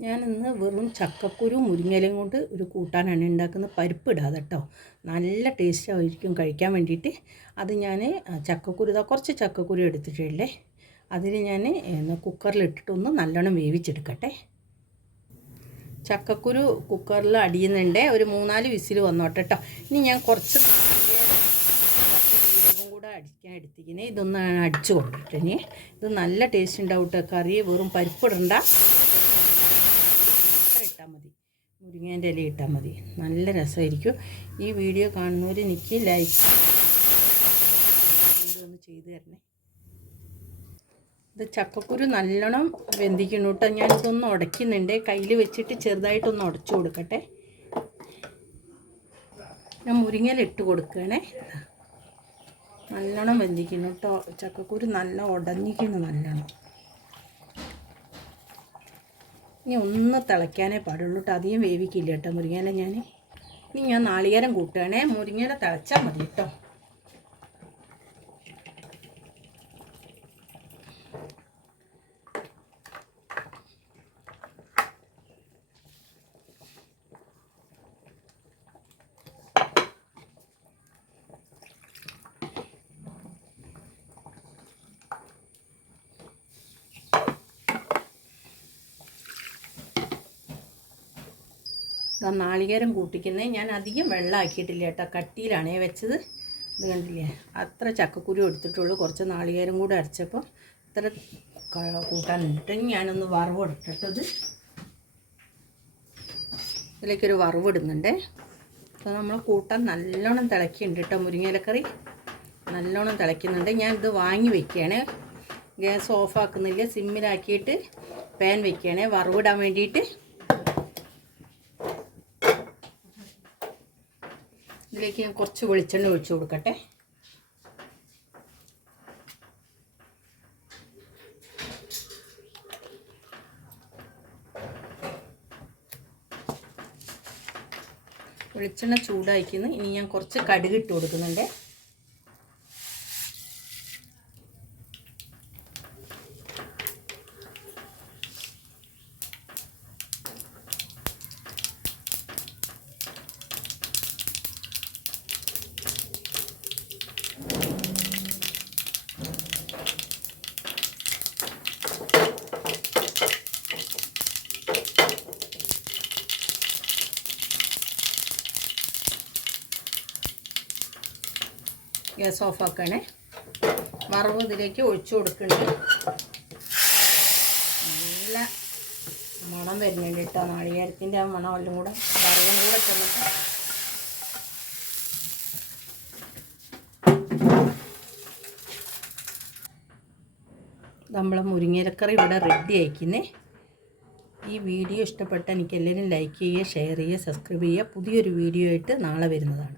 ഞാൻ ഇന്ന് വെറും ചക്കക്കുരു മുരിങ്ങയിലയും കൊണ്ട് ഒരു കൂട്ടാനാണ് ഉണ്ടാക്കുന്നത് പരിപ്പ് ഇടാതെ കേട്ടോ. നല്ല ടേസ്റ്റ് ആയിരിക്കും കഴിക്കാൻ വേണ്ടിയിട്ട്. അത് ഞാൻ ചക്കക്കുരു ഇതാ കുറച്ച് ചക്കക്കുരു എടുത്തിട്ടുള്ളേ. അതിന് ഞാൻ കുക്കറിലിട്ടിട്ടൊന്ന് നല്ലോണം വേവിച്ചെടുക്കട്ടെ. ചക്കക്കുരു കുക്കറിൽ അടിയുന്നുണ്ട്. ഒരു മൂന്നാൽ വിസിൽ വന്നോട്ടെ കേട്ടോ. ഇനി ഞാൻ കുറച്ച് അടിക്കാൻ എടുത്തിരിക്കുന്നത് ഇതൊന്ന് അടിച്ചു കൊണ്ടിട്ടിനി ഇത് നല്ല ടേസ്റ്റ് ഉണ്ടാവും കറി വെറും പരിപ്പിടണ്ട മുരിങ്ങേന്റെ ഇല ഇട്ടാൽ മതി. നല്ല രസമായിരിക്കും. ഈ വീഡിയോ കാണുന്നവർ എനിക്ക് ലൈക്ക് ഒന്ന് ചെയ്തു തരണേ. ഇത് ചക്കക്കുരു നല്ലോണം വെന്തിക്കണം കേട്ടോ ഞാനിതൊന്ന് ഉടയ്ക്കുന്നുണ്ട്. കയ്യിൽ വെച്ചിട്ട് ചെറുതായിട്ടൊന്ന് ഉടച്ചു കൊടുക്കട്ടെ. ഞാൻ മുരിങ്ങയില ഇട്ട് കൊടുക്കണേ. നല്ലോണം വെന്തിക്കണം കേട്ടോ ചക്കക്കുരു നല്ല ഉടഞ്ഞിക്കുന്നു നല്ലോണം. ഇനി ഒന്ന് തിളയ്ക്കാനേ പാടുള്ളൂ കേട്ടോ അധികം വേവിക്കില്ല കേട്ടോ മുരിങ്ങയില ഞാൻ ഇനി ഞാൻ നാളികേരം കൂട്ടുകയാണേ. മുരിങ്ങയില തിളച്ചാൽ മതി കേട്ടോ ഇതാ നാളികേരം കൂട്ടിക്കുന്നത് ഞാൻ അധികം വെള്ളമാക്കിയിട്ടില്ല കേട്ടോ. കട്ടിയിലാണേ വെച്ചത്. ഇത് കണ്ടില്ലേ? അത്ര ചക്കക്കുരു എടുത്തിട്ടുള്ളൂ. കുറച്ച് നാളികേരം കൂടെ അരച്ചപ്പോൾ ഇത്ര ഇനി ഞാനൊന്ന് വറവ് ഇട്ടിട്ടത് ഇതിലേക്കൊരു വറവ് ഇടുന്നുണ്ടേ അപ്പോൾ നമ്മൾ കൂട്ടാൻ നല്ലോണം തിളക്കിയുണ്ട് കേട്ടോ മുരിങ്ങയിലക്കറി. നല്ലോണം തിളയ്ക്കുന്നുണ്ട്. ഞാൻ ഇത് വാങ്ങി വെക്കുകയാണ്. ഗ്യാസ് ഓഫാക്കുന്നില്ല. സിമ്മിലാക്കിയിട്ട് പാൻ വെക്കുകയാണ്. വറവിടാൻ വേണ്ടിയിട്ട്. ഇതിലേക്ക് ഞാൻ കുറച്ച് വെളിച്ചെണ്ണ ഒഴിച്ചു കൊടുക്കട്ടെ. വെളിച്ചെണ്ണ ചൂടായിക്കുന്നു. ഇനി ഞാൻ കുറച്ച് കടുക് ഇട്ട് കൊടുക്കുന്നുണ്ട്. ഗ്യാസ് ഓഫ് ആക്കണേ വറവ് ഇതിലേക്ക് ഒഴിച്ചു കൊടുക്കുന്നുണ്ട്. നല്ല മണം വരുന്നുണ്ട് കേട്ടോ. നാളികേരത്തിന്റെ ആ മണം എല്ലാം കൂടെ വറവും കൂടെ ചെന്നിട്ട്. നമ്മളെ മുരിങ്ങേരക്കറി ഇവിടെ റെഡി ആയിക്കുന്നേ. ഈ വീഡിയോ ഇഷ്ടപ്പെട്ട എനിക്ക് എല്ലാവരും ലൈക്ക് ചെയ്യുക ഷെയർ ചെയ്യുക സബ്സ്ക്രൈബ് ചെയ്യുക. പുതിയൊരു വീഡിയോ ആയിട്ട് നാളെ വരുന്നതാണ്.